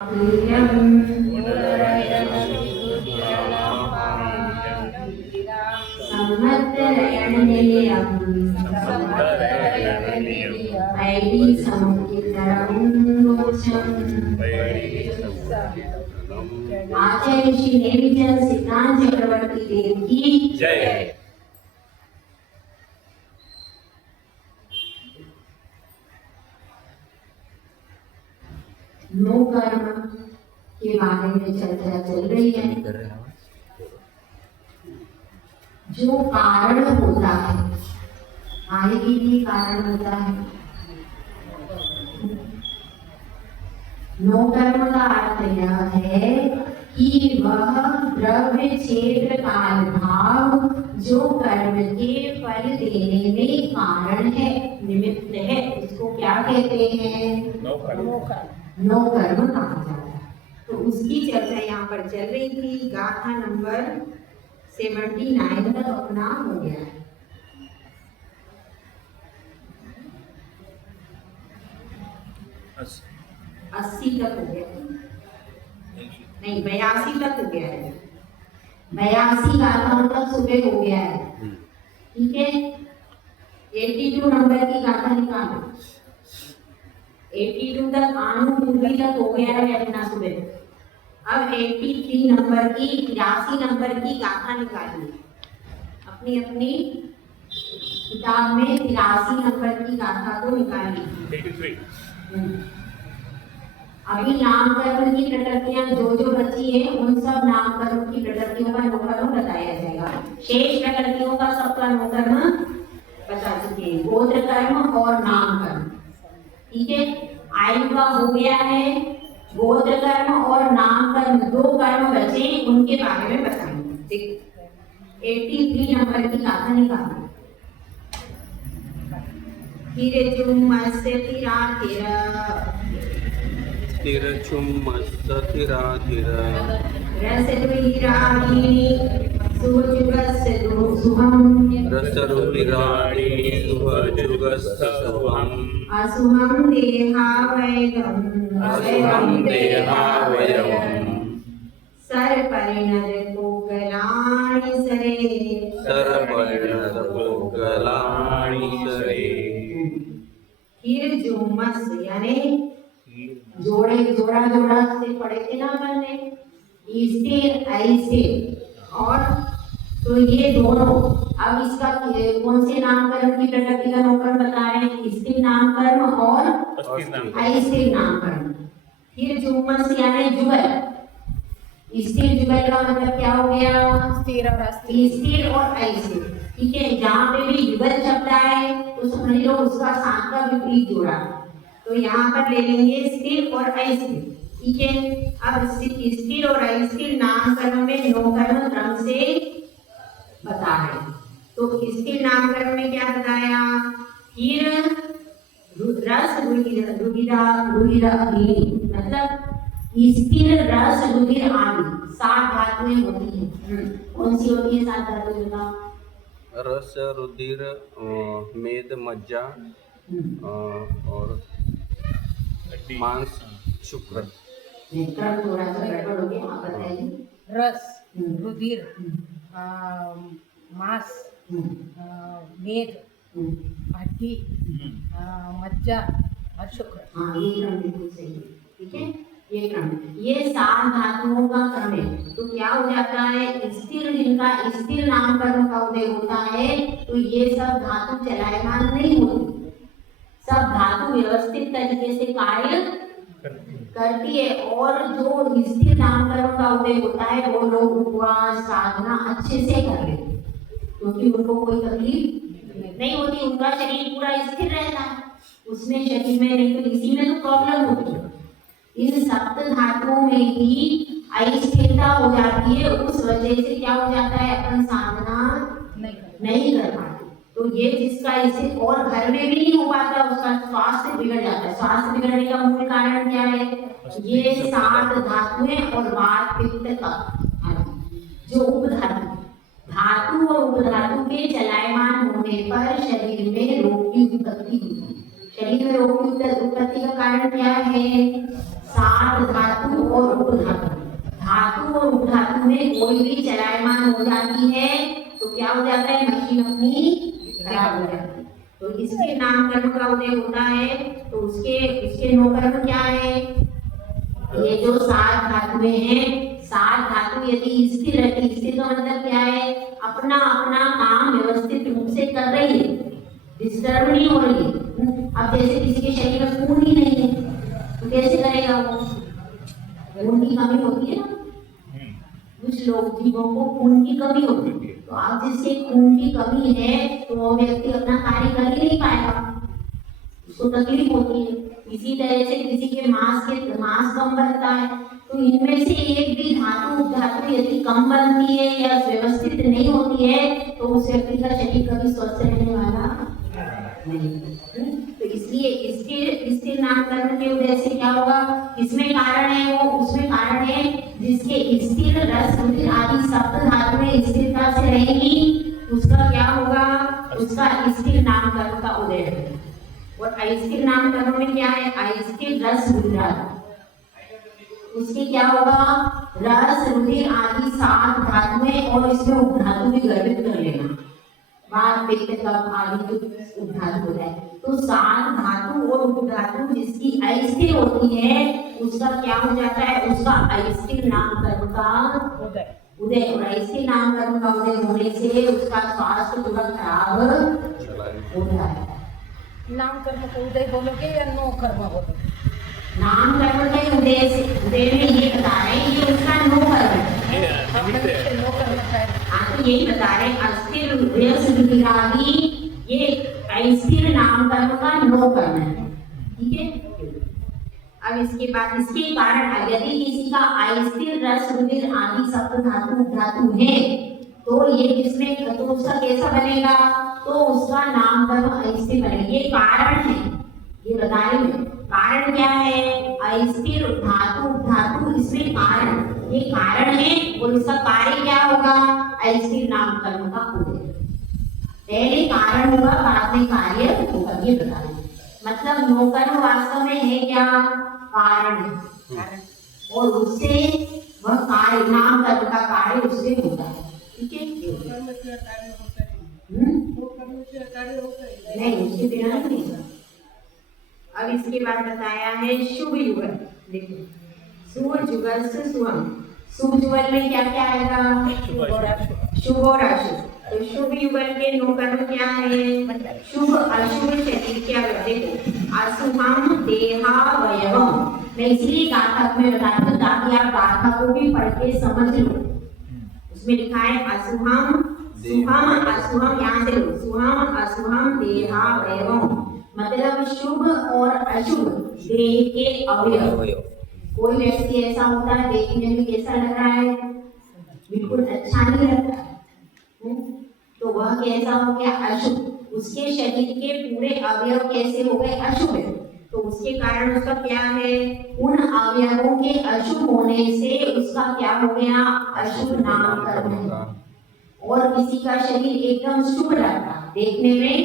आचार्य श्री नेमिचंद सिद्धांत चक्रवर्ती देव की जय। नो कर्म के बारे में चर्चा चल रही है। जो कारण होता है, आगे के लिए कारण होता है। नो कर्म का अर्थ यह है कि वह द्रव्य क्षेत्र काल भाव जो कर्म के फल देने में कारण है, निमित्त है, इसको क्या कहते हैं? नो कर्म कहा जाता है। तो उसकी चर्चा यहाँ पर चल रही थी। गाथा नंबर 79 तक अपना हो गया है। 80 तक हो गया, नहीं 82 तक हो गया है। 82 गाथाओं तक सुबह हो गया है, ठीक है। 82 नंबर की गाथा निकालो। 82 तक आनुपूर्वी तक हो गया है अपना सुबह। अब 83 नंबर की 83 नंबर की गाथा निकालिए अपनी अपनी किताब में। 83 नंबर की गाथा को निकालिए। 83 अभी नामकरण की प्रकृतियां जो जो बची है उन सब नामकरण की प्रकृतियों का नोकर्म बताया जाएगा। शेष प्रकृतियों का सबका नोकर्म बता चुके हैं, गोत्र कर्म और नामकर्म, ठीक है। आयु का हो गया है, गोत्र कर्म और नामकर्म दो कर्म बचे, उनके बारे में बताएंगे। 83 नंबर की गाथा निकालो। असुहं देहावयवम् सरपरिणत पोगलाणि सरे। फिर जुम्मस यानी जोड़े जोड़ा जोड़ा से पढ़े थे ना हमने, स्थिर ऐसे। और तो ये दोनों अब इसका कौन से नामकरण की प्रकृति का नोकरण बता रहे हैं? स्थिर नामकरण और अस्थिर नामकरण। फिर जुम्मस यानी जुगल। स्थिर जुगल का मतलब क्या हो गया? स्थिर और अस्थिर, ठीक है। जहाँ पे भी जुगल शब्द है तो समझ लो उसका साथ का विपरीत जोड़ा। तो यहाँ पर ले लेंगे स्थिर और अस्थिर, ठीक है। अब स्थिर और अस्थिर नामकरण में नोकरण क्रम से बता रहे। तो स्थिर नामकरण में क्या बताया? फिर रस रुधिर मतलब स्थिर रस रुधिर आदि 7 धातुएं होती हैं। कौन सी होती है 7 धातुएं बताओ? रस, रुधिर, मेद, मज्जा और मांस, शुक्र। थोड़ा सा गड़बड़ हो गया, आप बताइए। रस, रुधिर, मांस, मेद, हड्डी, मज्जा और शुक्र। हाँ, ये क्रम बिल्कुल सही है, ठीक है। ये क्रम, ये 7 धातुओं का क्रम है। तो क्या हो जाता है? स्थिर, जिनका स्थिर नामकरण का उदय होता है तो ये सब धातु चलायमान नहीं होती, सब धातु व्यवस्थित तरीके से कार्य करती है। और जो स्थिर नामकरण का उदय होता है वो लोग उपवास साधना अच्छे से कर लेते, क्योंकि उनको कोई तकलीफ नहीं होती, उनका शरीर पूरा स्थिर रहता है, उसमें शरीर में नहीं तो इसी में तो प्रॉब्लम होती है। इन सप्त धातुओं में ही अस्थिरता हो जाती है, उस वजह से क्या हो जाता है? अपन साधना नहीं कर पाते। तो ये जिसका इसे और घर में भी नहीं हो पाता, उसका स्वास्थ्य बिगड़ जाता है। स्वास्थ्य बिगड़ने का मूल कारण क्या है? ये 7 धातुएं और वात पित्त का जो उपधातु, धातु और उपधातु के चलायमान होने पर शरीर में रोग की उत्पत्ति होती है। शरीर में रोग की उत्पत्ति का कारण क्या है? 7 धातु और उपधातु, धातु और उपधातु में कोई भी चलायमान हो जाती है तो क्या हो जाता है, मशीन अपनी खराब हो जाती है। तो इसके नामकरण का उदय होता है तो उसके नौकरण क्या है, ये जो 7 धातुएं हैं, 7 धातु यदि स्थिर रहती, स्थिर का मतलब क्या है, अपना अपना काम व्यवस्थित रूप से कर रही है, डिस्टर्ब नहीं हो रही है। अब जैसे किसी के शरीर में खून ही नहीं है तो कैसे करेगा वो, खून की कमी होती है ना, कुछ लोग जीवों को खून की कमी होती है, तो आप जिससे खून की कमी है तो वो व्यक्ति अपना कार्य कर ही नहीं पाएगा, उसको तकलीफ होती है। इसी तरह से किसी के मांस कम बनता है, तो इनमें से एक भी धातु यदि कम बनती है या व्यवस्थित नहीं होती है तो उस व्यक्ति का शरीर कभी स्वस्थ रहने वाला नहीं। तो इसलिए स्थिर नामकरण के उदय से क्या होगा, इसमें कारण है वो, उसमें कारण है जिसके स्थिर रस रुधिर आदि सप्त धातुएं स्थिरता से रहेंगी, उसका क्या होगा, उसका स्थिर नामकरण का उदय होगा। और अस्थिर नामकरण में क्या है, अस्थिर रस रुधिर, उसके क्या होगा, रस रुधिर आदि 7 धातुएं और इसमें उपधातु भी गर्भित कर लेना, बात पेट कफ आदि जो उपधातु होता है, तो 7 धातु और उपधातु जिसकी अस्थिर होती है उसका क्या हो जाता है, उसका अस्थिर नामकरण का उदय। और अस्थिर नामकरण का उदय होने से उसका स्वास्थ्य पूरा खराब हो जाता है। नाम कर्म को उदय बोलोगे या नो कर्म बोलोगे? नाम कर्म के उदय में ये बता रहे हैं कि उसका नो कर्म है, नो कर्म है। हाँ, तो यही बता रहे हैं अस्थिर रस रुधिरादि ये अस्थिर नाम कर्म का नो कर्म है, ठीक है। अब इसके बाद इसके कारण यदि किसी का अस्थिर रस रुधिर आदि सप्त धातु है तो ये किसमें, तो उसका कैसा बनेगा, तो उसका नामकरण अस्थिर बनेगा। ये कारण है, ये बताने में कारण क्या है, अस्थिर धातु इसमें कारण, ये कारण है और इसका कार्य क्या होगा, अस्थिर नामकरण का उदय। पहले कारण होगा बाद में कार्य होगा, ये बता रहे। मतलब नौकरण वास्तव में है क्या, कारण है, और उससे वह कार्य नामकरण का कार्य उससे होता है, ठीक है। नहीं, उसके बिना नहीं होगा। अब इसके बाद बताया है शुभ युगल, देखो शुभ जुगल से शुभम, शुभ जुगल में क्या क्या आएगा, शुभ और अशुभ। तो शुभ युगल के नौकरण क्या है, शुभ अशुभ शरीर क्या है, देखो अशुभम देहावयवम। मैं इसलिए गाथक में बताती हूँ ताकि आप गाथा को भी पढ़ के समझ लो। उसमें लिखा है अशुभम अशुभम, यहाँ से लो, शुभम अशुभम देहावयवम, मतलब शुभ और अशुभ देह के अवयव। कोई व्यक्ति ऐसा होता है देखने में कैसा लग रहा है, बिल्कुल अच्छा नहीं लगता है, तो वह कैसा हो गया, अशुभ। उसके शरीर के पूरे अवयव कैसे हो गए, अशुभ है, तो उसके कारण उसका क्या है, उन अवयवों के अशुभ होने से उसका क्या हो गया, अशुभ नामकरण है। और किसी का शरीर एकदम शुभ लगता है, देखने में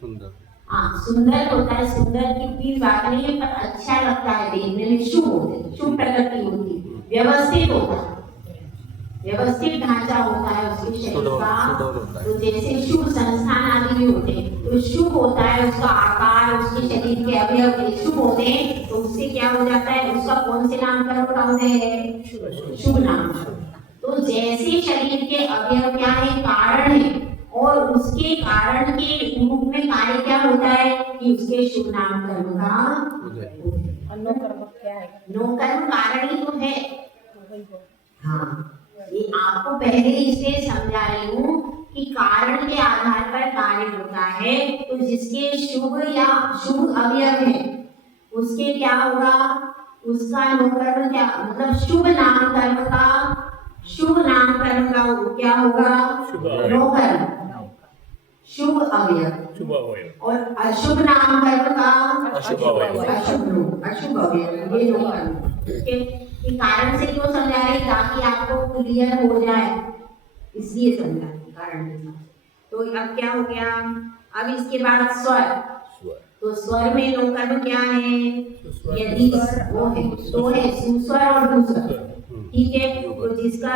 सुंदर, हाँ सुंदर होता है, सुंदर की बात नहीं है, पर अच्छा लगता है देखने में, शुभ होते हैं, शुभ प्रकृति होती है, व्यवस्थित होता है, व्यवस्थित ढांचा होता है उसके शरीर का। तो जैसे शुभ संस्थान आदि भी होते हैं, तो शुभ होता है उसका आकार, उसके शरीर के अवयव शुभ होते हैं, तो उससे क्या हो जाता है, उसका कौन से नामकरण का होता है, शुभ नाम। तो जैसे शरीर के अवयव क्या है, कारण है, और उसके कारण के रूप में कार्य क्या होता है कि उसके शुभ नामकरण का उदय। नो कर्म क्या है, नो कर्म कारण ही तो है। हाँ, ये आपको पहले इसलिए समझा रही हूँ कि कारण के आधार पर कार्य होता है, तो जिसके शुभ या शुभ अवयव है उसके क्या होगा, उसका नौकरण क्या, मतलब शुभ नामकरण का क्या होगा, नौकरण शुभ अवयव, और अशुभ नामकरण का अशुभ अवयव, ये नौकरण। ये कारण से क्यों समझा रहे, ताकि आपको क्लियर हो जाए, इसलिए समझा कारण के साथ। तो अब क्या हो गया, अब इसके बाद स्वर, तो स्वर में नो कर्म क्या है? यदि वो है तो है सुस्वर और दुस्वर, ठीक है। तो जिसका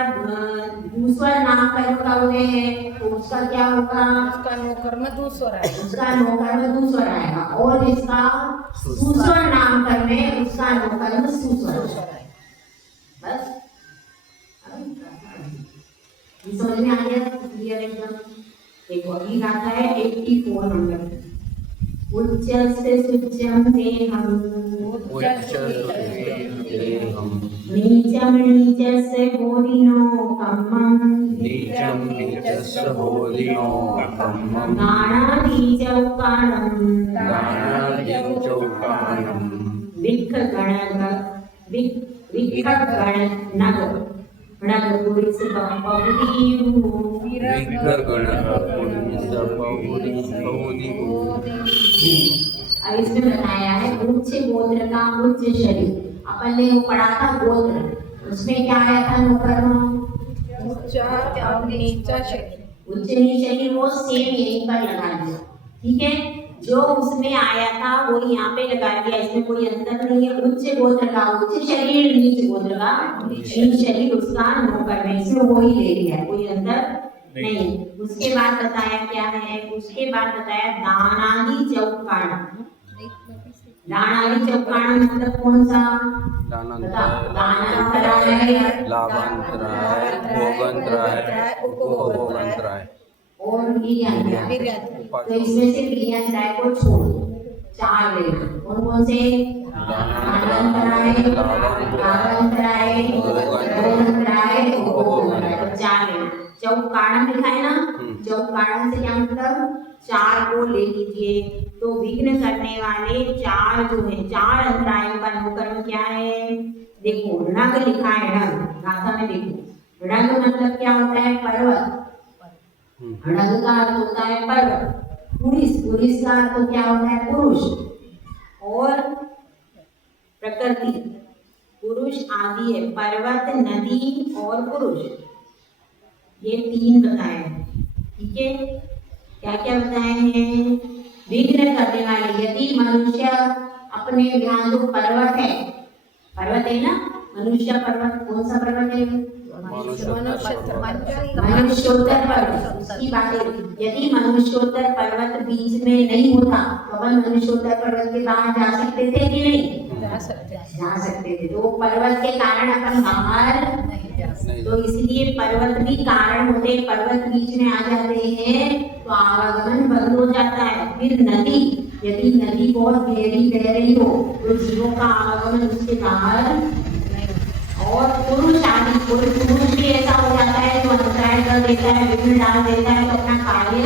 दुस्वर नाम कर्म का उदय है तो उसका क्या होगा? उसका नो कर्म दूसरा है। उसका नो कर्म दुस्वर आएगा, और जिसका सुस्वर नाम कर्म है उसका नो कर्म सुस्वर है। बस ये समझ में आ गया? क्लियर एकदम। देखो अभी गाता है 84 नंबर। उच्च से सुच्चम देहम, नीचम नीचस्य बोधिनो कम्मं, गाणादिचौकाणं, विक्खगणनग पुरुष अब इसमें बताया है उच्च गोत्र का उच्च शरीर। अपन ने वो पढ़ा था गोत्र, उसमें क्या आया था? नो कर्म। ऊंचा और नीचा शरीर, उच्च नीच शरीर वो सेम यहीं पर लगा दिया, ठीक है। जो उसमें आया था वो यहाँ पे लगा दिया, इसमें कोई अंतर नहीं है। उच्च गोत्र का उच्च शरीर, नीच गोत्र का नीच शरीर, उसका नो कर्म, इसमें वो ही ले लिया है, कोई अंतर नहीं। उसके बाद बताया क्या है? उसके बाद बताया दानादि चौकाण। दानादि चौकाण मतलब कौन सा? दानांतराय, लाभांतराय, भोगांतराय, उपभोगांतराय और वीर्यान्तराय। तो इसमें से वीर्यान्तराय को छोड़ चार लेना। कौन कौन से? दानांतराय, लाभांतराय, भोगांतराय, उपभोगांतराय, तो चार लेना। चौकाण लिखा है ना, चौकाण से क्या मतलब? चार को ले लीजिए। तो विघ्न करने वाले चार जो है, चार अंतरायों का नो कर्म क्या है? देखो रंग लिखा है, रंग गाथा में देखो। रंग मतलब क्या होता है? पर्वत। रंग का अर्थ होता है पर्वत। पुरुष का अर्थ क्या होता है? पुरुष और प्रकृति, पुरुष आदि है। पर्वत, नदी और पुरुष, ये तीन बताए हैं, ठीक है। क्या क्या बताए हैं? विघ्न करने वाले, यदि मनुष्य अपने यहाँ जो पर्वत है ना, मनुष्य पर्वत, कौन सा पर्वत है? मनुष्योत्तर पर्वत, उसकी बात है। यदि मनुष्योत्तर पर्वत बीच में नहीं होता तो अपन मनुष्योत्तर पर्वत के बाहर जा सकते थे कि नहीं? जा सकते थे। तो पर्वत के कारण अपन बाहर नहीं जा सकते, तो इसलिए पर्वत भी कारण होते। पर्वत बीच में आ जाते हैं तो आवागमन बंद हो जाता है। फिर नदी, यदि नदी बहुत गहरी बह रही हो तो जीवों का आवागमन उसके बाहर। और पुरुष आदि, पुरुष भी ऐसा हो जाता है जो अंतराय कर देता है, विघ्न डाल देता है, तो अपना कार्य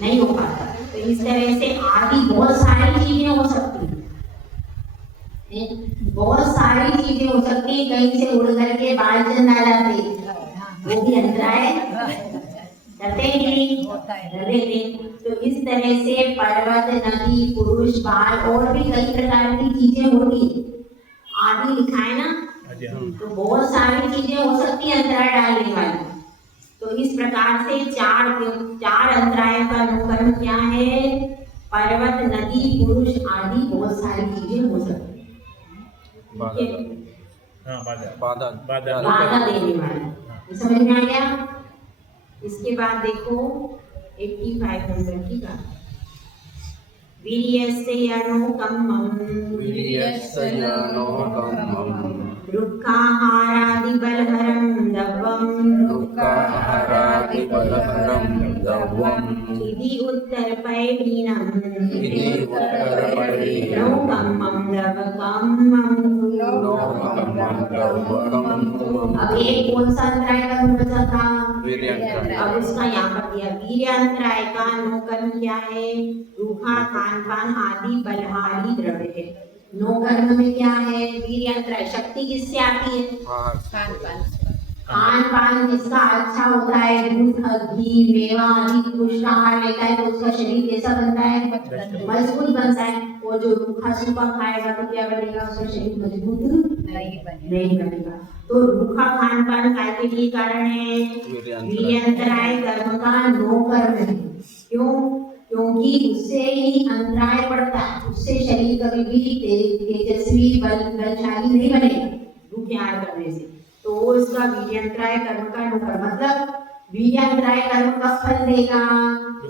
नहीं हो पाता। तो इस तरह से आदि बहुत सारी चीजें हो सकती हैं, बहुत सारी चीजें हो सकती है। कहीं से उड़ करके बालचंद आ जाते, वो भी अंतराय करते ही नहीं। तो इस तरह से पर्वत, नदी, पुरुष, बाल और भी कई प्रकार की चीजें होती, आदि लिखा है ना, तो बहुत सारी चीजें हो सकती है अंतराय डालने वाली। तो इस प्रकार से चार अंतराय का नो कर्म क्या है? पर्वत, नदी, पुरुष आदि बहुत सारी चीजें हो सकती है, बाधा देने वाली। समझ में आ गया? इसके बाद देखो 85 नंबर की बात। वीर्यस्य यनो कम्मं, रुक्खाहारादि बलहरं दवम्, इति उत्तरपैडीनं, नो कम्मं दवकम्मं। अब एक कौन सा अंतराय का बचा था? अब उसका यहाँ पर दिया वीर्यांतराय का नो कर्म क्या है? रूखा, खान पान आदि बलहारी द्रव्य है। नो कर्म में क्या है? वीर्यांतराय। शक्ति किससे आती है? खान पान जिसका अच्छा होता है, दूध, घी, मेवा आदि पुष्ट आहार लेता है तो उसका शरीर कैसा बनता है? मजबूत बनता है। और जो रूखा सूखा खाएगा तो क्या बनेगा? उसका शरीर मजबूत नहीं बनेगा। तो रूखा खान पान काय के लिए कारण है? वीर्यांतराय कर्म का नो कर्म है। क्यों? क्योंकि उससे ही अंतराय पड़ता है, उससे शरीर कभी भी तेजस्वी बलशाली नहीं बनेगा दुखियार करने से। तो इसका वीर्यंतराय कर्म का मतलब वीर्यंतराय कर्म का फल देगा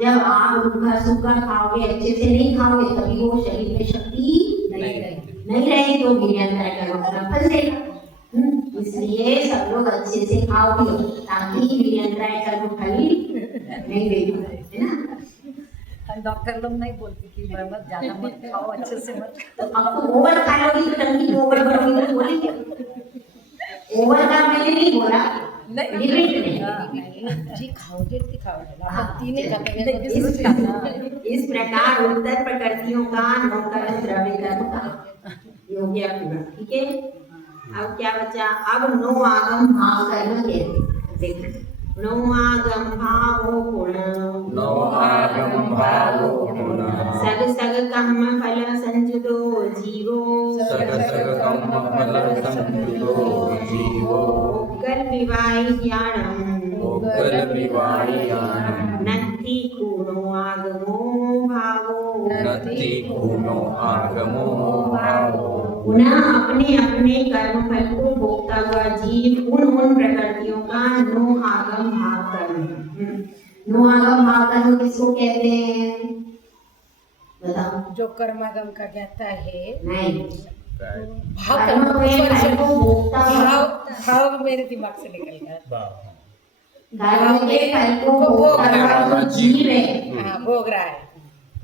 जब आप रूखा सूखा खाओगे, अच्छे से नहीं खाओगे, तभी वो शरीर में शक्ति नहीं रहेगी, तो वीर्यंतराय कर्म का फल देगा। इसलिए सब लोग अच्छे से खाओ पियो ताकि वीर्यंतराय कर्म फल नहीं देगा, है ना। डॉक्टर लोग नहीं बोलते कि मत ज्यादा मत खाओ, अच्छे से मत तो अब तो ओवर खाओगी तो टंकी ओवर करोगी तो बोलेंगे। ओवर का मैंने नहीं बोला, लिमिट में जी खाओगे तो खाओगे, इस प्रकार उत्तर प्रकृतियों का नौकरण द्रव्य कर्म का हो गया पूरा, ठीक है। अब क्या बचा, अब नो आगम भाव कर्म के देखना, नो आगम भावो गुण, नो आगम भावो गुण, सग सग कर्म फल संजुतो जीवो, सग सग कर्म फल संयुतो जीवो, उग्गल विवाहि ज्ञानम, उग्गल विवाहि ज्ञानम, नत्थि कुनो आगमो भावो, नत्थि कुनो आगमो भावो। पुनः अपने अपने कर्म फल को भोगता हुआ जीव उन प्रकृतियों का नो आगम भाव कर्म। नो आगम भाव कर्म किसको कहते हैं बताओ? जो कर्मागम का कहता है नहीं, भाव कर्म के फल को भोगता हुआ, भाव मेरे दिमाग से निकल गया। कर्म के फल को भोगता हुआ जो जीव है, हाँ भोग रहा है,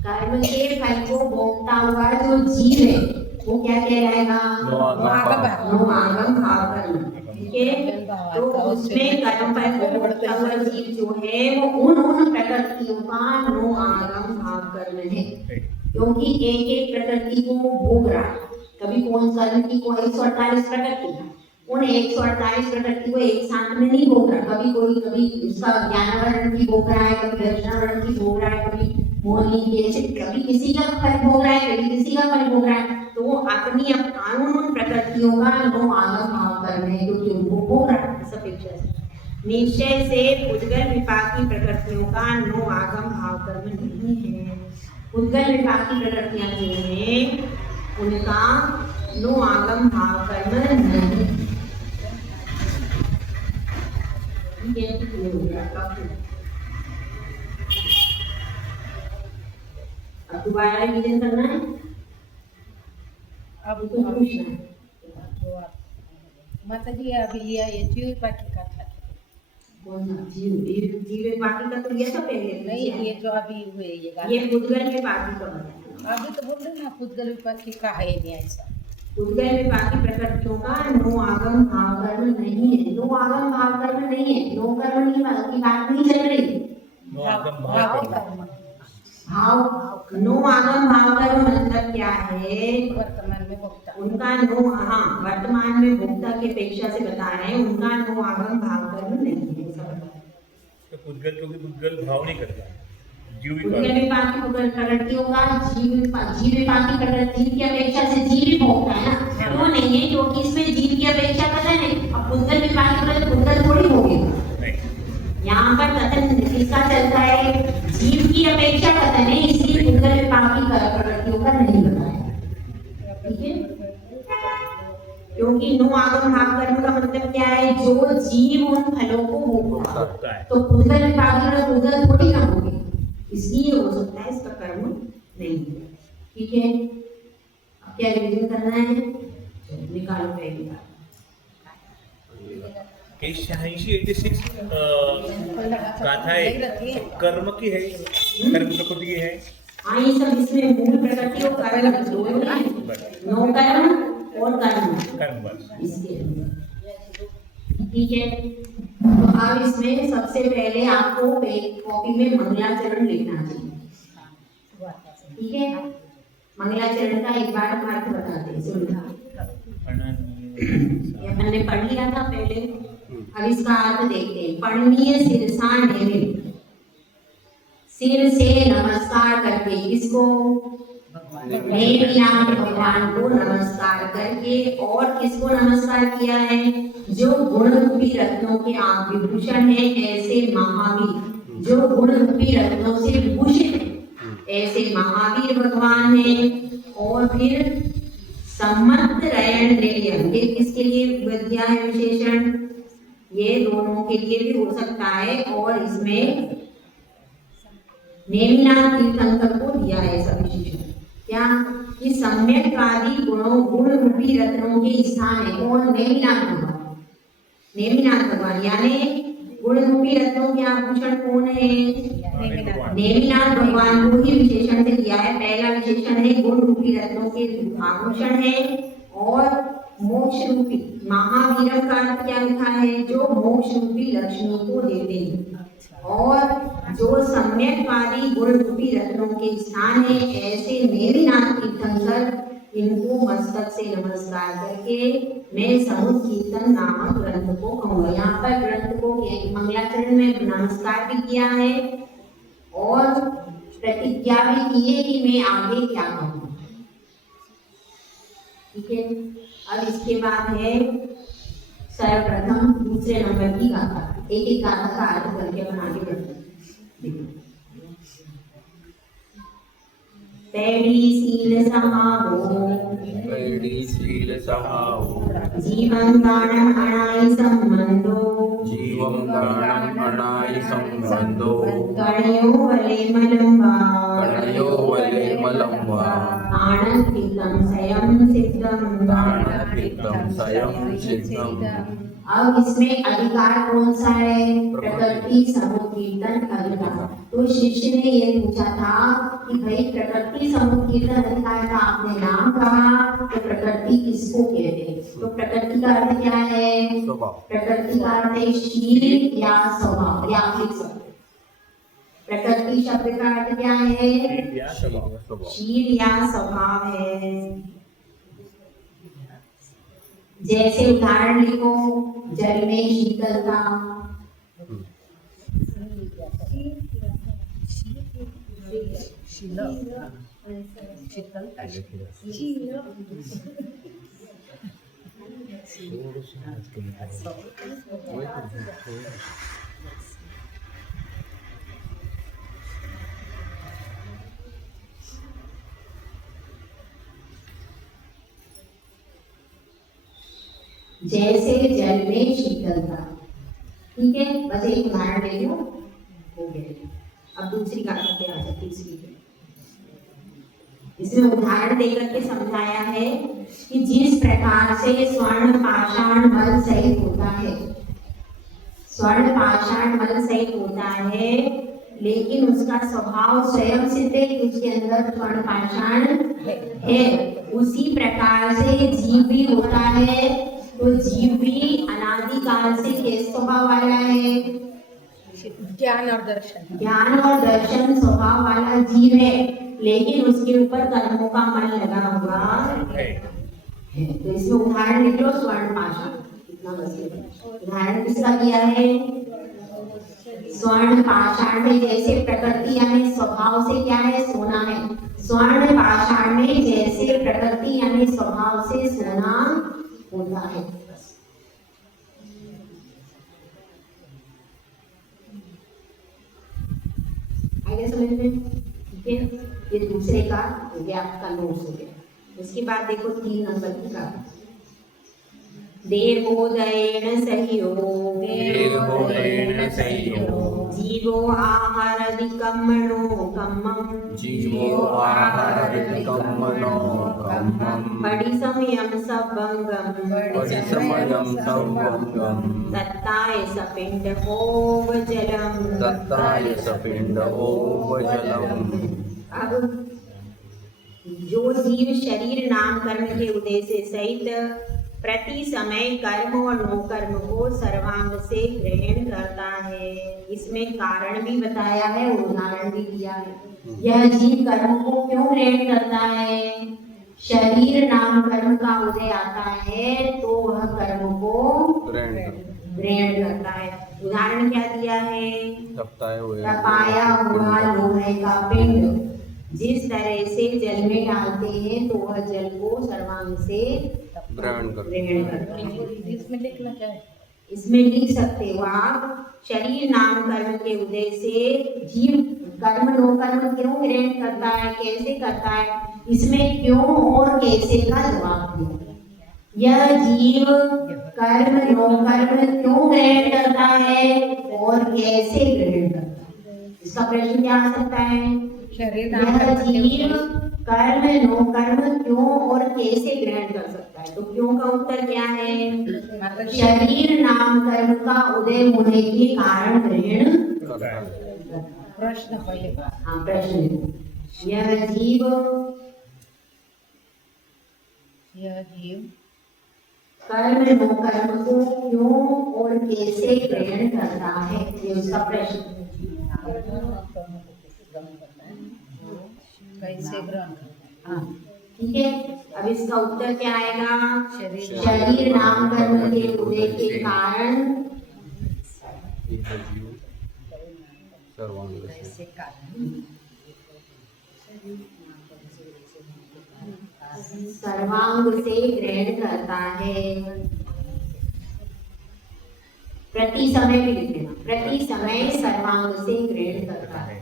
कर्म के फल को भोगता हुआ जो जीव है वो क्या कहलाएगा? नो आगम भाव कर्म, ठीक है। तो उसमें कर्म फल को भोगता हुआ जीव जो है वो उन प्रकृतियों का नो आगम भाव कर्म है, क्योंकि एक एक प्रकृति को भोग रहा है। कभी कौन कर्म की को 148 प्रकृति, उन 148 प्रकृति को एक साथ में नहीं भोग रहा, कभी उसका ज्ञानवर्ण की भोग रहा है, कभी दर्शनावर्ण की भोग रहा है, कभी मोहिनी की, कभी किसी का फल भोग रहा है, कभी किसी का फल भोग रहा है। तो वो अपनी उन प्रकृतियों का नो आगम भाव कर्म है क्योंकि उनको भोग रहा है सब अपेक्षा से। निश्चय से उद्गल विपाकी प्रकृतियों का नो आगम भाव कर्म नहीं है। उद्गल विपाकी प्रकृतियां जो है उनका नो आगम भाव कर्म नहीं। अब दोबारा रिवीजन करना है, अब तो पूछना है। माता जी अभी लिया ये जीव विपाकी का था, कौन सा जीव विपाकी का तो लिया था पहले? नहीं ये जो अभी हुए ये उद्गल विपाकी का बताया। अभी तो बोल रहे ना उद्गल विपाकी का है नहीं ऐसा। उद्गल विपाकी प्रकृतियों का नो आगम भाव कर्म नहीं है। नो आगम भाव कर्म नहीं है, नो कर्म की बात नहीं चल रही। नो आगम भाव कर्म, भाव नो आगम भाव कर्म मतलब क्या है? वर्तमान में भोक्ता उनका नो, हाँ वर्तमान में भोक्ता की अपेक्षा से बता रहे हैं, उनका नो आगम भाव कर्म नहीं है, ऐसा बता रहे। तो उद्गल क्योंकि उद्गल भाव नहीं करता, उद्गल विपाकी प्रकृतियों का जीव विपाकी प्रकृति की अपेक्षा से जीव ही भोगता है ना, क्यों नहीं है? क्योंकि इसमें जीव की अपेक्षा कथन है। अब उद्गल विपाकी प्रकृति उद्गल थोड़ी भोगेगा, यहाँ पर कथन किसका चलता है? जीव की अपेक्षा कथन है, इसलिए उद्गल विपाकी प्रकृतियों का नहीं बताया, ठीक है। क्योंकि नो आगम भाव कर्म का मतलब क्या है? जो जीव उन फलों को भोगता है, तो उद्गल विपाकी उद्गल थोड़ी ना भोगे, इसलिए हो सकता है इसका कर्म नहीं, ठीक है। अब क्या रिवीजन करना है? निकालो पहली बार। 86 गाथा है कर्म की है, कर्म प्रकृति की है। हाँ ये सब इसमें मूल प्रकृति और कर्म दोनों है, नो कर्म और कर्म बस इसके, ठीक है। तो अब इसमें सबसे पहले आपको कॉपी में मंगलाचरण लिखना चाहिए, ठीक है। मंगलाचरण का एक बार अर्थ बताते हैं, सुनना। ये अपन ने पढ़ लिया था पहले, अब इसका अर्थ देखते हैं। पढ़नीय सिरसा निमित्त, सिर से नमस्कार करके, किसको? देवनाथ भगवान को नमस्कार करके। और किसको नमस्कार किया है? जो गुण रूपी रत्नों के आप विभूषण है, ऐसे महावीर जो गुण रूपी रत्नों से विभूषित है, ऐसे महावीर भगवान हैं। और फिर सम्मत रयण निलयन, ये किसके लिए दिया है विशेषण? ये दोनों के लिए भी हो सकता है। और इसमें नेमिनाथ तीर्थंकर को दिया है ऐसा विशेषण। क्या? कि सम्यक आदि गुणों गुण रूपी रत्नों के स्थान है। कौन? नेमिनाथ भगवान। नेमिनाथ भगवान यानी गुण रूपी रत्नों के आभूषण कौन है? नेमिनाथ भगवान को ही विशेषण से दिया है। पहला विशेषण है गुण रूपी रत्नों के आभूषण है। और मोक्ष रूपी महावीरम का अर्थ क्या लिखा है? जो मोक्ष रूपी लक्ष्मी को देते हैं। और जो सम्यकवादी गुण रूपी रत्नों के स्थान है, ऐसे नेमिनाथ तीर्थंकर, इनको मस्तक से नमस्कार करके मैं समुद्र कीर्तन नामक ग्रंथ को कहूँगा। यहाँ पर ग्रंथ को मंगलाचरण में नमस्कार भी किया है और प्रतिज्ञा भी की है कि मैं आगे क्या कहूँ। ठीक है। अब इसके बाद है सर्वप्रथम दूसरे नंबर की गाथा। एक एक गाथा का अर्थ करके हम आगे बढ़ते हैं। पैड़ी शील समाहो, पैड़ी शील समाहो, जीवं दानं अनाय संबंधो, जीवं दानं अनाय संबंधो, कणयो वले मलम्बा, कणयो वले मलम्बा, ताणपितं स्वयं सिद्धं, ताणपितं स्वयं सिद्धं। अब इसमें अधिकार कौन सा है? प्रकृति समुद्र कीर्तन अधिकार। तो शिष्य ने ये पूछा था कि भाई प्रकृति समुद्र कीर्तन अधिकार का आपने नाम कहा, तो प्रकृति किसको कहते हैं? तो प्रकृति का अर्थ क्या है? प्रकृति का अर्थ है शील या स्वभाव या प्रकृति शब्द का अर्थ क्या है? शील या स्वभाव है। जैसे उदाहरण लिखो, जल में शीतलता, जैसे जल में शीतलता। ठीक है, बस एक उदाहरण ले लो, हो गया। अब दूसरी गाथा पे आ जाए, तीसरी पे। इसमें उदाहरण देकर के समझाया है कि जिस प्रकार से स्वर्ण पाषाण मल सहित होता है, स्वर्ण पाषाण मल सहित होता है, लेकिन उसका स्वभाव स्वयं सिद्ध है कि उसके अंदर स्वर्ण पाषाण है। उसी प्रकार से जीव भी होता है। तो जीव भी अनादिकाल से किस स्वभाव वाला है? ज्ञान और दर्शन। ज्ञान और दर्शन स्वभाव वाला जीव है, लेकिन उसके ऊपर कर्मों का मन लगा हुआ है। तो इसमें उदाहरण लिख लो, स्वर्ण पाषाण। इतना बस उदाहरण किसका दिया है? स्वर्ण पाषाण में जैसे प्रकृति यानी स्वभाव से क्या है? सोना है। स्वर्ण पाषाण में जैसे प्रकृति यानी स्वभाव से सोना होता है। आगे समझ में? ठीक है, ये दूसरे का हो गया, आपका नोट्स हो गया। उसके बाद देखो 3 नंबर की का देवोदयेन सहयोग, देवोदयेन सहयोग, जीवो आहारादिकं मनोकम्मं, जीवो आहारादिकं मनोकम्मं, परिसमयं सभंगं, परिसमयं संभंगं, दत्ताय सपिण्डकोपजलम्, दत्ताय सपिण्डकोपजलम्। अब जो जीव शरीर नाम कर्म के उद्देश्य सहित प्रति समय कर्म और नोकर्म को सर्वांग से ग्रहण करता है, इसमें कारण भी बताया है और उदाहरण भी दिया है। यह जीव कर्म को क्यों ग्रहण करता है? शरीर नाम कर्म का उदय आता है तो वह कर्म को ग्रहण करता है। उदाहरण क्या दिया है? तपाया हुआ लोहे का पिंड जिस तरह से जल में डालते हैं तो वह जल को सर्वांग से ग्रहण करता है। इसमें लिखना क्या है? इसमें लिख सकते हो आप, शरीर नाम कर्म के उदय से जीव कर्म नो कर्म क्यों ग्रहण करता है, कैसे करता है, इसमें क्यों और कैसे का जवाब दिया। यह जीव कर्म नो कर्म क्यों ग्रहण करता है और कैसे ग्रहण करता है, इसका प्रश्न क्या आ सकता है। शरीर यह जीव कर्म नो कर्म क्यों और कैसे ग्रहण कर सकता है, तो क्यों का उत्तर क्या है। शरीर नाम कर्म का उदय होने के कारण ग्रहण करता है। प्रश्न पहले हाँ प्रश्न, यह जीव कर्म नो कर्म को क्यों और कैसे ग्रहण करता है, ये उसका प्रश्न। कैसे ग्रहण हाँ ठीक है, अब इसका उत्तर क्या आएगा। शरीर नाम कर्म के उदय के कारण कैसे कारण सर्वांग से ग्रहण करता है। प्रति समय भी लिख देना, प्रति समय सर्वांग से ग्रहण करता है।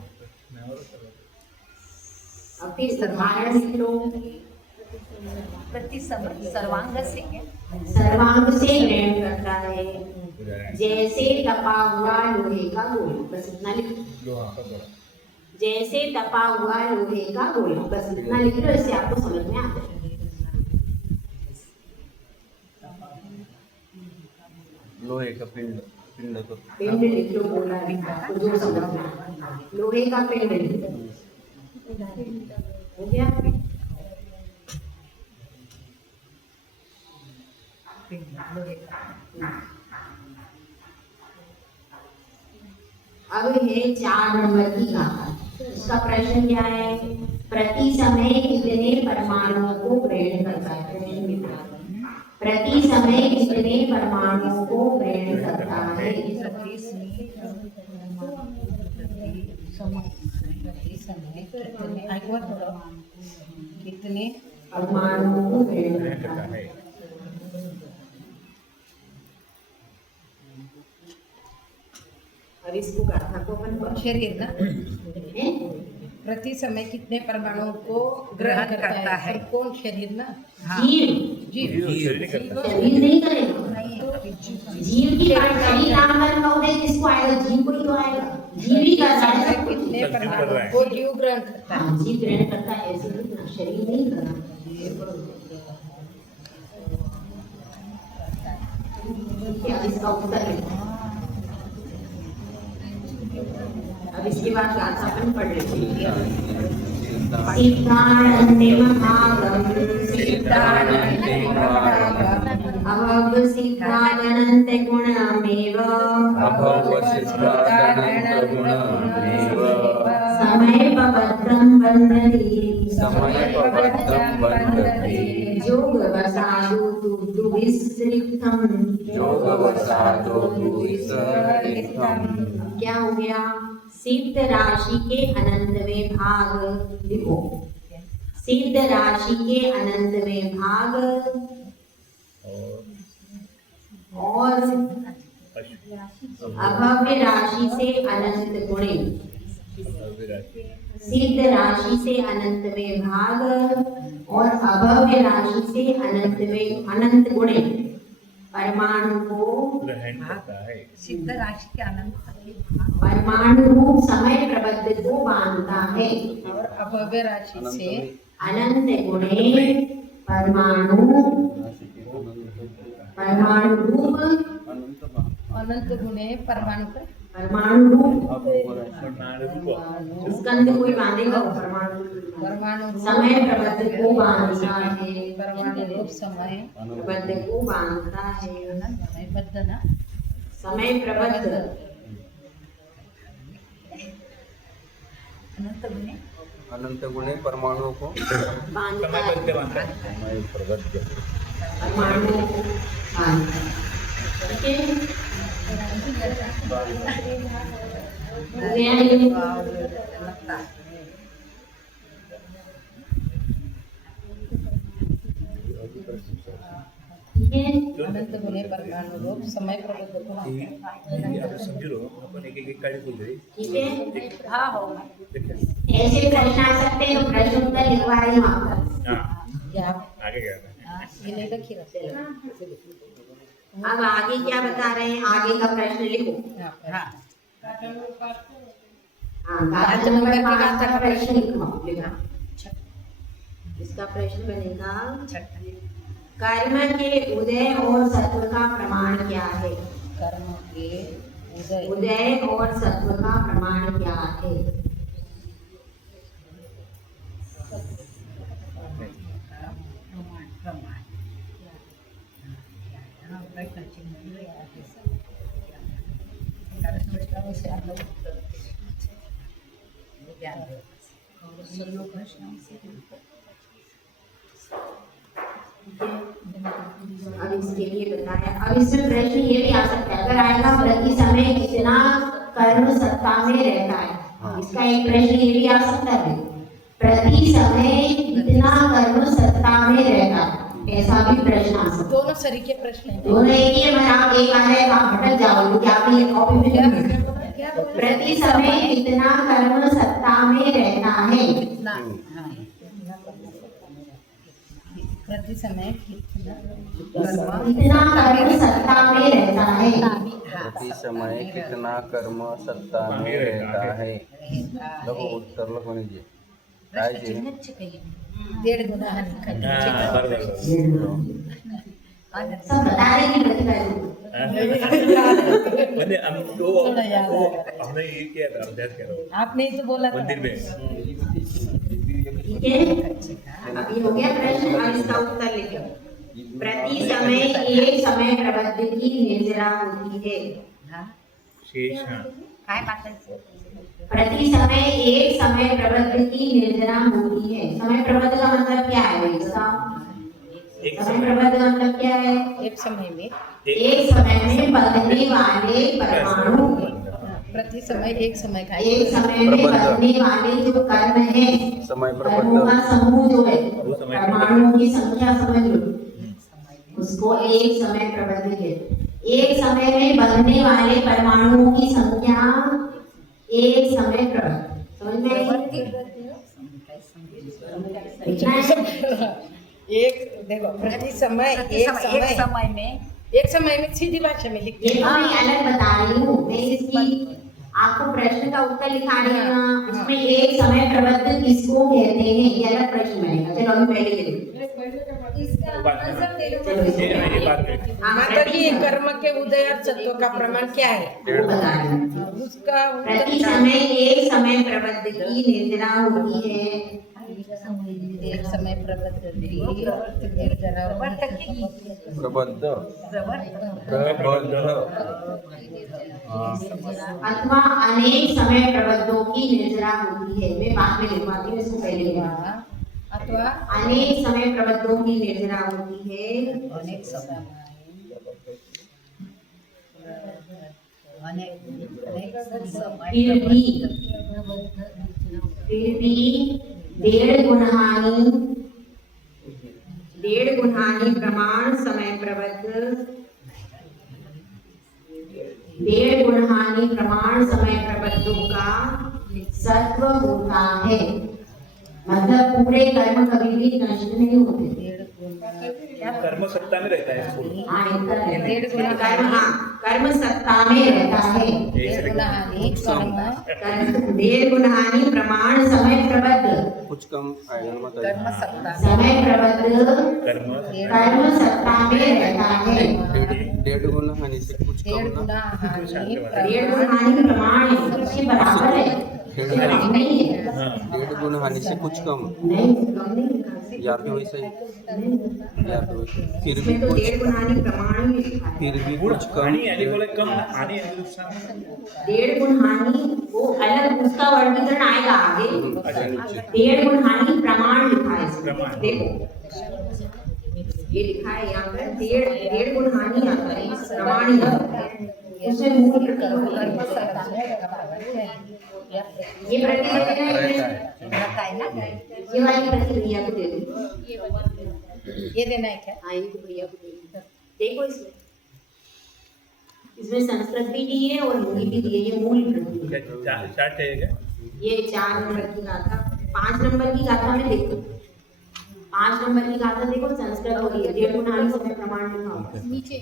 अब फिर उदाहरण लिख लो। प्रति समय सर्वांग से सर्वांग से ग्रहण करता है, जैसे तपा हुआ लोहे का गोला, बस इतना लिख लो। जैसे तपा हुआ लोहे का गोला, बस इतना लिख लो, इससे आपको समझ में आ जाएगा। लोहे का पिंड पिंड तो पिंड लिख लो, गोला लिख लो, आपको जो समझ में आए। लोहे का पिंड लिख लो, हो गया। अब है 4 नंबर की गाथा। इसका प्रश्न क्या है, प्रति समय कितने परमाणुओं को ग्रहण करता है। प्रश्न लिखा है, प्रति समय कितने परमाणुओं को ग्रहण करता है। कितने परमाणुओं को ग्रहण करता है। अब इसको गाथा को अपन शरीर ना हैं? प्रति समय कितने परमाणुओं को ग्रहण करता है। कौन शरीर ना जीव जीव शरीर नहीं करेगा, जीव की बात। शरीर नाम कर्म का उदय किसको आएगा, जीव को ही तो आएगा। जीव ही कर रहा है, कितने परमाणुओं को जीव ग्रहण करता है। हाँ जीव ग्रहण करता है, ऐसे नहीं करना, शरीर नहीं करना। अब इसका उत्तर है। अब इसके बाद गाथा अपन पढ़ लेंगे। सिद्धानंदे महागम अभव सिद्धानंत गुणमेव समयपबद्धं बन्धति योगवसादु दुविसृक्तं। क्या हो गया, सिद्ध राशि के अनंतवें भाग लिखो। सिद्ध राशि के अनंतवें भाग और अभव्य राशि से अनंत गुणे। सिद्ध राशि से अनंतवें भाग और अभव्य राशि से अनंत गुणे परमाणु को ग्रहण करता है। सिद्ध राशि के अनंत परमाणु रूप समय प्रबद्ध को बांधता है। और अभव्य राशि से अनंत गुणे परमाणु रूप अनंत गुणे परमाणु रूप स्कंद कोई बांधेगा, वो परमाणु समय प्रबद्ध को बांधता है। परमाणु रूप समय प्रबद्ध को बांधता है। समयबद्ध ना समय प्रबद्ध अनंत गुणे परमाणुओं को बांधता है। बांधता है। परमाणु को बांधता है। ठीक है, हो गया ये? ठीक ठीक है। अनंत गुणे परमाणु रूप समय प्रबुद्ध को आप समझ लो अपन एक एक कार्य बोल रहे ठीक है। हाँ हो देखिए ऐसे प्रश्न आ सकते हैं तो प्रश्न उत्तर लिखवा रही हूँ आपका। हाँ क्या आगे क्या ये नहीं रखी रहते अब आगे क्या बता रहे हैं, आगे का प्रश्न लिखो। हाँ हाँ, गाथा नंबर 5 का प्रश्न लिखो। इसका प्रश्न बनेगा, कर्म के उदय और सत्व का प्रमाण क्या है? कर्म के उदय और सत्व का प्रमाण क्या है? अब इसके लिए बताया। अब इसमें प्रश्न ये भी आ सकता है, अगर आएगा प्रति समय कितना कर्म सत्ता में रहता है, इसका एक प्रश्न ये भी आ सकता है, प्रति समय कितना कर्म सत्ता में रहता है, ऐसा भी प्रश्न आ सकता है। दोनों सरी के प्रश्न हैं। दोनों एक ही है, मगर आप एक आ जाए तो आप भटक जाओगे, क्या आपने ये कॉपी में क्या प्रति समय कितना कर्म सत्ता में रहता है? प्रति समय कितना कर्म सत्ता में रहता है? प्रति समय कितना कर्म सत्ता में रहता है? लघु उत्तर लघु लीजिए काय जे 1.5 गुना हाँ बराबर सब बता रहे कि प्रतिभा है। मैंने हमको हमने ये किया था, अभ्यास किया था आपने ही तो बोला था। मंदिर में। ठीक है, अभी हो गया प्रश्न। अब इसका उत्तर लिखो। प्रति समय एक समय प्रबंध की निर्जरा होती है। शेष हाँ प्रति समय एक समय प्रबंध की निर्जरा होती है। समय प्रबंध का मतलब क्या है भाई बताओ? समय प्रबंध का मतलब क्या है? एक समय में बदलने वाले परमाणु, प्रति समय एक समय का एक समय में बदलने वाले जो कर्म है, समय कर्मों का समूह जो है, परमाणुओं की संख्या समझ लो, उसको एक समय प्रबंध कहते हैं। एक समय में बदलने वाले परमाणुओं की संख्या एक समय प्रबंध। समझ में आई? एक देखो प्रति समय एक समय में सीधी भाषा में लिखते ये तो मैं अलग बता रही हूँ, मैं इसकी आपको प्रश्न का उत्तर लिखा रही हूँ ना, उसमें एक समय प्रबंध किसको कहते हैं ये अलग प्रश्न बनेगा। चलो अभी पहले ले लो। माता जी कर्म के उदय और सत्व का प्रमाण क्या है? वो बता रही हूँ। उसका प्रति समय एक समय प्रबंध की निर्जरा होती है। एक समय प्रबंध प्रबद्ध अथवा अनेक समय प्रबंधों की निर्जरा होती है। मैं बाद में लिखवाती हूँ, इसको पहले लिखवा। अथवा अनेक समय प्रबंधों की निर्जरा होती है। अनेक समय फिर भी डेढ़ गुणहानि प्रमाण समय प्रबंध, डेढ़ गुणहानि प्रमाण समय प्रबंधों का सत्व होता है। मतलब पूरे कर्म कभी भी नष्ट नहीं होते। कर्म सत्ता में रहता है इसको। कर्म सत्ता में रहता है। डेढ़ गुणहानि प्रमाण समय प्रबंध, कुछ कम समय प्रबंध कर्म सत्ता में रहता है। 1.5 गुना हानि से कुछ कम ना। 1.5 गुणहानि प्रमाण इसके बराबर है, नहीं है। 1.5 गुना हानि से कुछ कम नहीं, कम नहीं लिखा है। या फिर वैसा ही या फिर फिर भी इसमें तो कुछ 1.5 गुणहानि प्रमाण में लिखा है। फिर भी गुण कुछ कम हानि यानी बोले कम हानि यानी नुकसान। 1.5 गुणहानि वो अलग, उसका वर्गीकरण आएगा आगे। अच्छा नीचे 1.5 गुणहानि प्रमाण लिखा है इसमें। प्रमाण। देखो ये लिखा है यहाँ पर 1.5 गुणहानि आता है, प्रमाण ही आता है। उसमें मूल प्रतीक होता है। ये प्रतीक रहता है ना। ये वाली प्रतीक भैया को दे दो। ये देना है क्या? हाँ इनको भैया को दे दो। इसमें संस्कृत भी दी है और हिंदी भी दी है, ये मूल प्रति है। क्या चार्ट चाहिए क्या? ये 4 नंबर की गाथा, 5 नंबर की गाथा में देखो, 5 नंबर की गाथा देखो, संस्कृत और ये डेढ़ गुना समय प्रमाण लिखा होगा। नीचे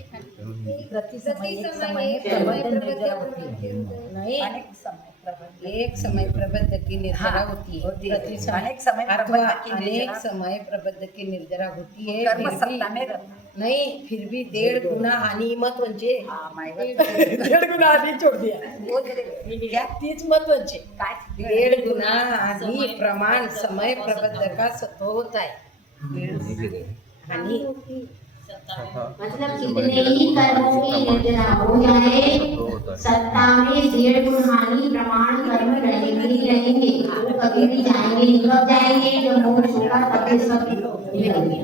प्रति समय एक समय नहीं, एक समय प्रबंध की निर्जरा होती है, प्रति समय अनेक समय अथवा प्रबंध की अनेक निर्जरा। समय प्रबंध की निर्जरा होती है, कर्म फिर भी सत्ता में रहना। नहीं, फिर भी 1.5 गुना हानि मत म्हणजे हाँ, माहिती. 1.5 गुना हानि छोड़ दिया, बोल दे. क्या? तीच मत म्हणजे काय? 1.5 गुना हानि प्रमाण समय प्रबंध का सत्व होता है। हानि मतलब कितने ही कर्मों की निर्जरा हो जाए, सत्ता में 1.5 गुण हानि प्रमाण कर्म रहेंगे ही रहेंगे। वो कभी भी जाएंगे नहीं, कब जाएंगे? जब मोक्ष होगा तब ये सब मिलेंगे।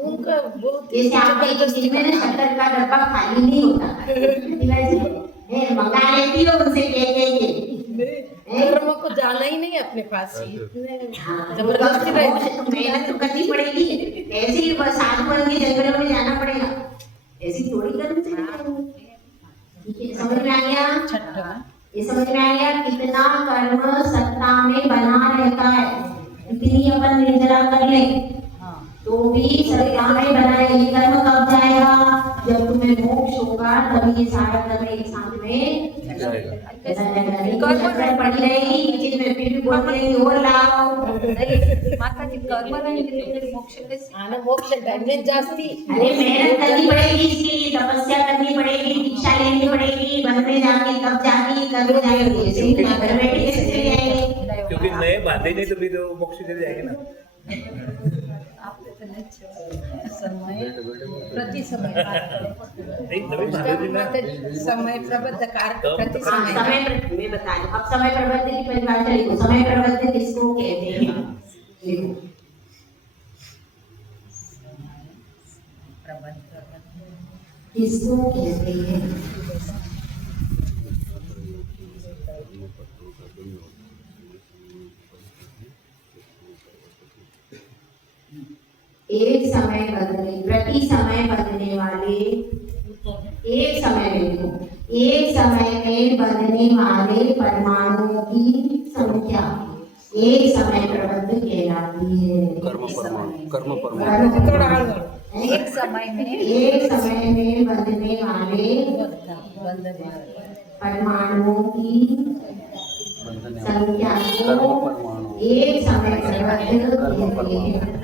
उनका बहुत जैसे आपके किचन में ना शक्कर का डब्बा खाली नहीं होता, मंगा लेती हो उनसे कह के कर्म को जाना ही नहीं अपने पास से, जबरदस्ती मेहनत तो करनी पड़ेगी। ऐसे ही साथ बन के जंगलों में जाना पड़ेगा, ऐसी थोड़ी करनी चाहिए। समझ में आ गया? छठा ये समझ में आ गया कितना कर्म सत्ता में बना रहता है। इतनी अपन निर्जरा कर ले तो भी सत्ता में बना है। ये कर्म कब जाएगा? जब तुम्हें मोक्ष होगा तभी ये सारा कर्म एक साथ में कर्म पड़ी रहेगी किचन में, फिर भी बोलते रहेंगे और लाओ। माता जी कर्म नहीं मिलते मोक्ष कैसे? आना मोक्ष टाइम जास्ती अरे मेहनत करनी पड़ेगी, इसके लिए तपस्या करनी पड़ेगी, दीक्षा लेनी पड़ेगी, वन में जाके तब जाके कर्म जाएंगे। ऐसे ही घर बैठे कैसे चले जाएंगे? क्योंकि नए बांधे नहीं तो फिर मोक्ष चले जाएंगे ना। समय प्रति समय नहीं, नवी बांधे नहीं ना। समय प्रबंध कार प्रति हाँ, समय समय मैं बता दूं। अब समय प्रबंध की परिभाषा लिखो। समय प्रबंध किसको कहते हैं? लिखो। किसको कहते हैं? एक समय बदलने, प्रति समय बदलने वाले, एक समय में लिखो, एक समय में बदलने वाले परमाणुओं की संख्या एक समय प्रबंध कहलाती है। कर्म परमाणु एक समय में बदलने वाले परमाणुओं की संख्या को एक समय प्रबंध कहते हैं।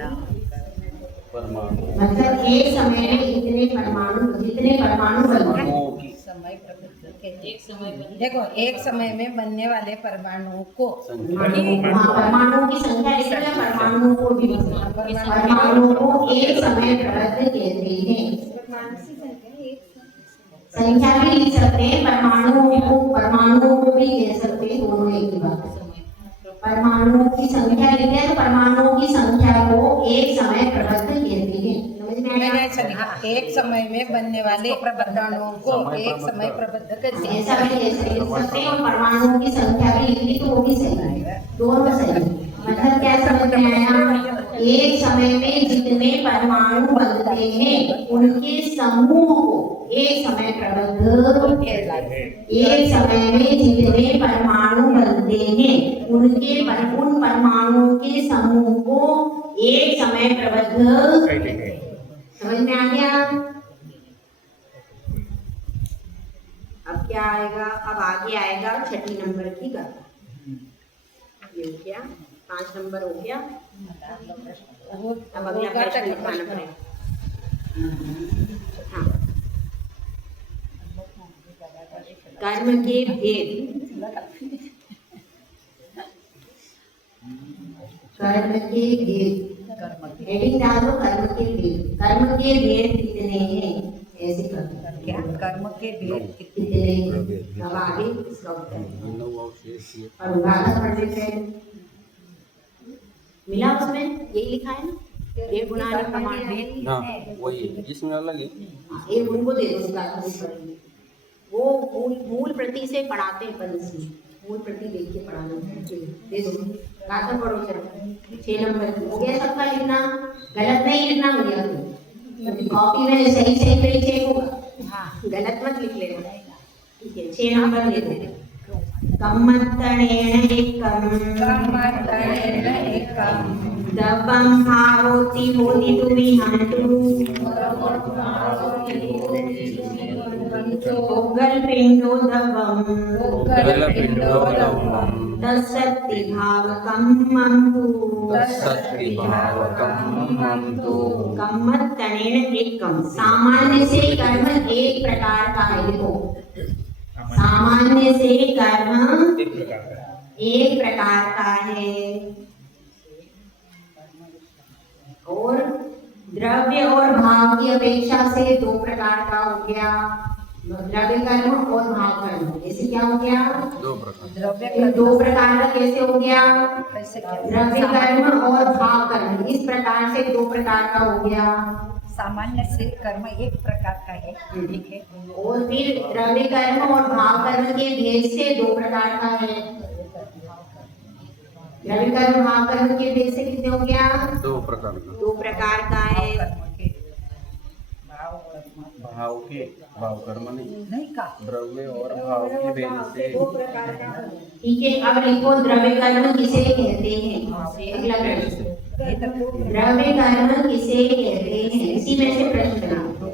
मतलब एक समय में इतने परमाणु, जितने परमाणु बनते हैं समय प्रबंध एक समय देखो, एक समय में बनने वाले परमाणुओं को परमाणुओं की संख्या लिखना, परमाणुओं को भी परमाणुओं को एक समय प्रबंध कहते हैं। संख्या भी लिख सकते हैं, परमाणुओं को भी कह सकते हैं, दोनों एक ही बात है। परमाणुओं की संख्या लिखते हैं तो परमाणुओं की संख्या को एक समय प्रबंध कहते हैं। समझ में आया? एक समय में बनने वाले परमाणुओं को एक समय प्रबंध कहते हैं। ऐसा भी लिख सकते हैं और परमाणुओं की संख्या भी लिख ली तो वो भी सही है, दोनों सही है। मतलब क्या समझ में आया? एक समय में जितने परमाणु बनते हैं उनके समूह को एक समय प्रबंध, एक समय में जितने परमाणु बनते हैं उन परमाणुओं के समूह को एक समय प्रबंध। समझ में आ गया? अब क्या आएगा? अब आगे आएगा 6 नंबर की गाथा। ये हो गया, 5 नंबर हो गया। अब अगला प्रश्न लिखवाना पड़ेगा। हाँ, कर्म के भेद, कर्म के भेद, हेडिंग डाल दो, कर्म के भेद। कर्म के भेद कितने हैं? ऐसे कर क्या कर्म के भेद कितने हैं? अब आगे इसका उत्तर और गाथा पढ़ लेते हैं। मिला उसमें? यही लिखा है ना, 1.5 गुना प्रमाण भेद। हाँ वही जिसमें अलग है। एक उनको दे दो, गाथा भी पढ़ेंगे। वो मूल प्रति से पढ़ाते हैं, पंच में मूल प्रति देख के पढ़ाना दे दो। गाथा पढ़ो चलो। 6 नंबर हो गया सबका लिखना, गलत नहीं लिखना हो गया। कॉपी में सही पे चेक होगा। गलत मत लिख लेना। ठीक है, 6 नंबर देखो। कम्मत्तणेन एकम दवं भावोति होदितु विहन्तु उग्गलपिण्डो दवम् तत्सत्ति भावकं मन्तु कम्मत्तणेन एकम। सामान्य से कर्म एक प्रकार का है। देखो, सामान्य से कर्म एक प्रकार का है और द्रव्य और भाव की अपेक्षा से 2 प्रकार का हो गया। द्रव्य कर्म और भाव कर्म, ऐसे क्या हो गया? 2 प्रकार। द्रव्य 2 प्रकार का कैसे हो गया? कैसे क्या? द्रव्य कर्म और भाव कर्म, इस प्रकार से 2 प्रकार का हो गया। सामान्य से कर्म एक प्रकार का है, ठीक है। और फिर द्रव्य कर्म और भाव कर्म के भेद से 2 प्रकार का है। द्रव्य कर्म भाव कर्म के भेद से कितने हो गया? 2 प्रकार का। 2 प्रकार का है। भाव कर्म नहीं का द्रव्य और भाव के भेद से। ठीक है, अब लिखो द्रव्य कर्म किसे कहते हैं? अगला प्रश्न, द्रव्य कर्म किसे कहते हैं? इसी में से प्रश्न बना। 2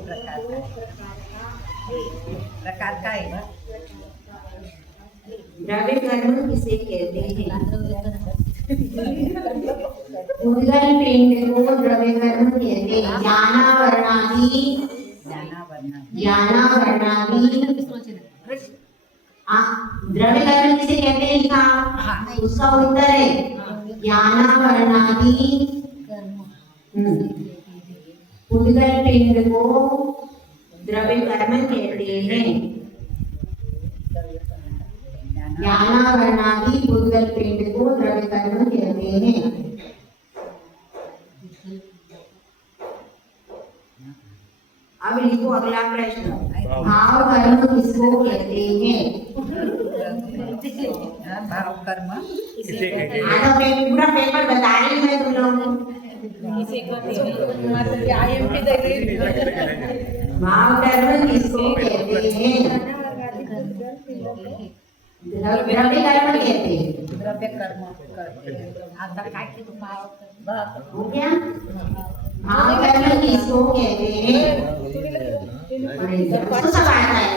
प्रकार का है। द्रव्य कर्म किसे कहते हैं? उद्गल पिंड को द्रव्य कर्म कहते हैं। ज्ञाना वर्णादि द्रव्य कर्म किसे कहते हैं? लिखा, उसका उत्तर है ज्ञाना वर्णादि उद्गल पिंड को द्रव्य कर्म कहते हैं। ज्ञाना वर्णादि उद्गल पिंड को द्रव्य कर्म कहते हैं। अब लिखो अगला प्रश्न, भाव कर्म किसको कहते हैं? भाव कर्म इसे कहते हैं। आधा पूरा पेपर बता रही हूँ मैं तुम लोगों को। भाव कर्म किसको कहते हैं? द्रव्य कर्म कहते हैं। द्रव्य कर्म आता काय की भाव हो गया? भाव कर्म किसको कहते हैं? उसको सब आता है।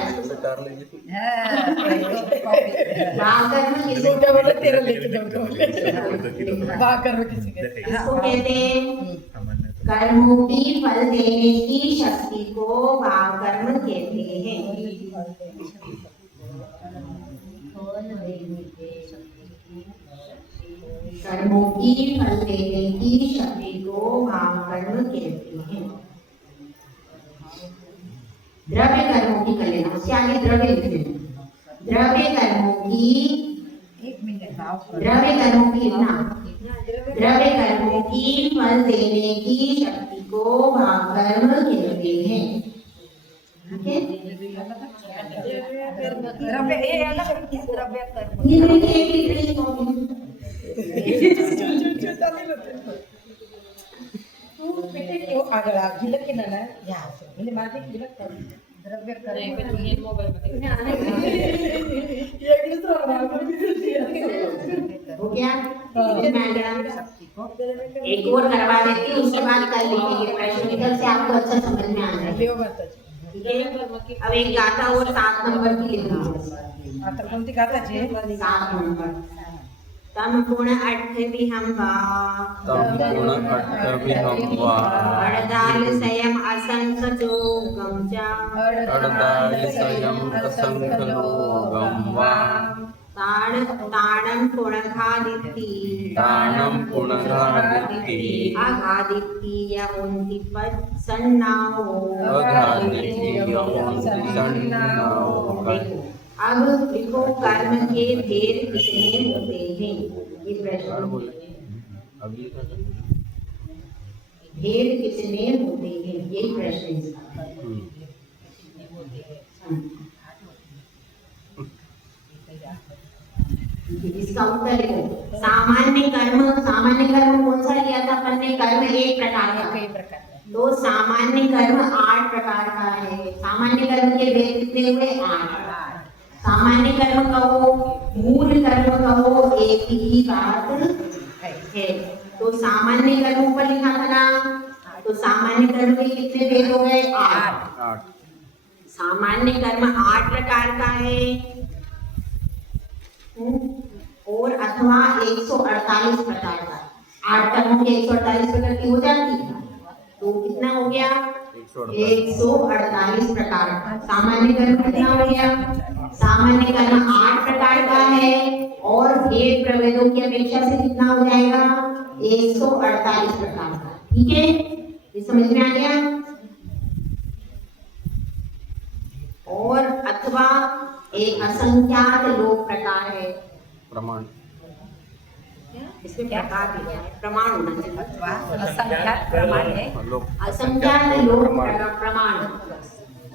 भाव कर्म किसको कहते हैं? कर्मों की फल देने की शक्ति को भाव कर्म कहते हैं। कर्मों की फल देने की शक्ति को भाव कर्म कहते हैं। द्रव्य कर्मों की कर लेना, उससे आगे द्रव्य लिखना। द्रव्य कर्मों की, द्रव्य कर्मों की लिखना, द्रव्य कर्मों की फल देने की शक्ति को भाव कर्म कहते हैं। ठीक है? द्रव्य ये अलग है, द्रव्य कर्म ये देखिए वो આગળ આ ગિલક કે ના યા એટલે માથે ગિલક કરે द्रव्य कर्म हो गया? एक और करवा देती हूँ, उसके बाद कल लिखेंगे प्रश्न, इधर से आपको अच्छा समझ में आ जाएगा। ठीक है? अब एक गाथा और 7 नंबर की लिखना। आता कोणती गाथा છે? 7 नंबर। तम गुण अठ विहम वा अड़दाल संयम असंख जोगम चा ताड़म पुणघादिति अघादिति यहोन्ति पद सन्नाओ। अब लिखो कर्म के भेद कितने होते हैं? ये प्रश्न, भेद कितने होते हैं? यही प्रश्न इसका। इसका उत्तर लिखो। सामान्य कर्म कौन सा लिया था अपन ने? कर्म एक प्रकार का। કઈ પ્રકાર तो सामान्य कर्म 8 प्रकार का है। सामान्य कर्म के भेद कितने हुए? 8। सामान्य कर्म कहो, मूल कर्म कहो, एक ही बात है। तो सामान्य कर्मों पर लिखा था ना, तो सामान्य कर्म के कितने भेद हो गए? 8। सामान्य कर्म 8 प्रकार का है और अथवा 148 प्रकार का। 8 कर्मों के 148 प्रकार की हो जाती है, तो कितना हो गया? 148 प्रकार का। सामान्य कर्म कितना हो गया? सामान्य कर्म 8 प्रकार का है और भेद प्रभेदों की अपेक्षा से कितना हो जाएगा? 148 प्रकार का। ठीक है, ये समझ में आ गया? और अथवा एक असंख्यात लोक प्रकार है। प्रमाण इसमें प्रकार भी है, प्रमाण होना चाहिए। असंख्यात प्रमाण है। असंख्यात लोक प्रमाण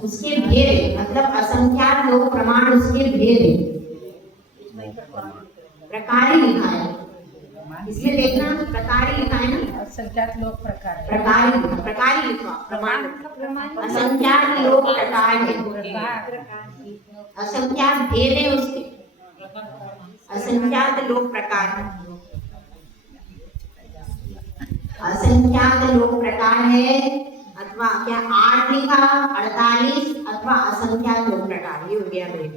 उसके भेद है, मतलब असंख्यात लोक प्रमाण उसके भेद है। प्रकार ही लिखा है, इसलिए देखना प्रकार ही लिखा है ना, असंख्यात लोक प्रकार प्रकार ही लिखा प्रमाण। असंख्यात लोक प्रकार है, असंख्यात भेद है उसके, असंख्यात लोक प्रकार है। असंख्यात लोक प्रकार है अथवा क्या 8 लिखा, 48 अथवा असंख्यात लोक प्रकार, ये हो गया मेरे।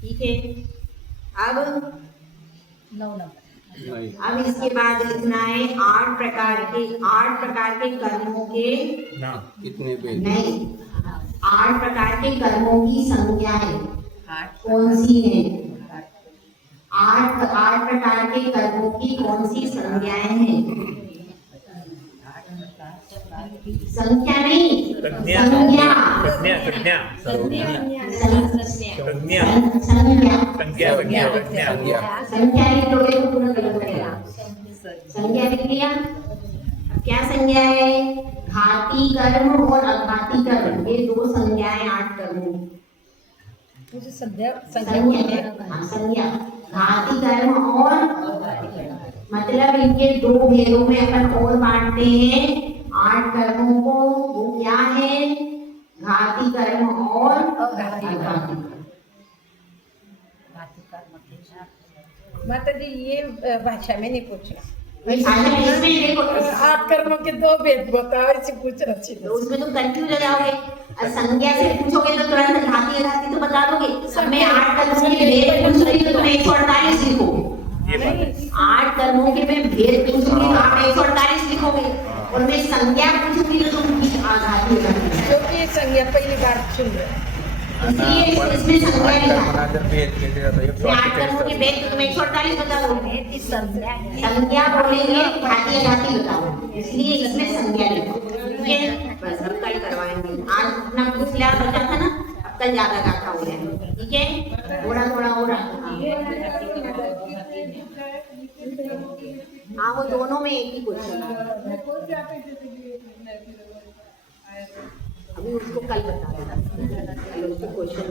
ठीक है, अब 9 नंबर। अब इसके बाद लिखना है 8 प्रकार के कर्मों के कितने भेद? नहीं, 8 प्रकार के कर्मों की संज्ञाएं कौन सी है? 8 प्रकार के कर्मों की कौन सी संज्ञाएं हैं? संख्या नहीं, संज्ञा। संज्ञा लिख लोगे तो पूरा गलत रहेगा। संज्ञा लिख लिया। क्या संज्ञा है? घाती कर्म और अघाती कर्म, ये 2 संज्ञाएं 8 कर्मों की। मुझे संज्ञा संज्ञा घाती कर्म और मतलब इनके 2 भेदों में अपन और बांटते हैं 8 कर्मों को। वो क्या है? घाती कर्म और अघाती कर्म। माता जी ये भाषा में नहीं पूछना, इसमें देखो 8 कर्मों के 2 भेद बताओ, इसे पूछना तो चाहिए। उसमें तुम कंफ्यूज हो जाओगे। और संज्ञा से पूछोगे तो तुरंत घाती अघाती तो बता दोगे। सब में 8 कर्मों के भेद पूछ रही तो तुम 148 लिखोगे। 8 कर्मों के मैं भेद पूछूंगी तो आप 148 लिखोगे, और मैं संज्ञा पूछूंगी तो तुम आघाती अघाती। क्योंकि ये संज्ञा पहली बार सुन रहे इसलिए इसमें संज्ञा लिखा है। जर भेद किती जातं? 8 कर्मों के भेद तो तुम 148 बताओगे। संज्ञा संज्ञा बोलेंगे, घाती अघाती बताओ, इसलिए इसमें संज्ञा लिखो। ठीक है, बस अब कल करवाएंगे। आज अपना कुछ लिया बचा था ना, अब कल ज्यादा गाथा हो जाएगा। ठीक है, थोड़ा थोड़ा हो रहा। हाँ, वो दोनों में एक ही क्वेश्चन है। अभी उसको कल बता देना, कल उसको क्वेश्चन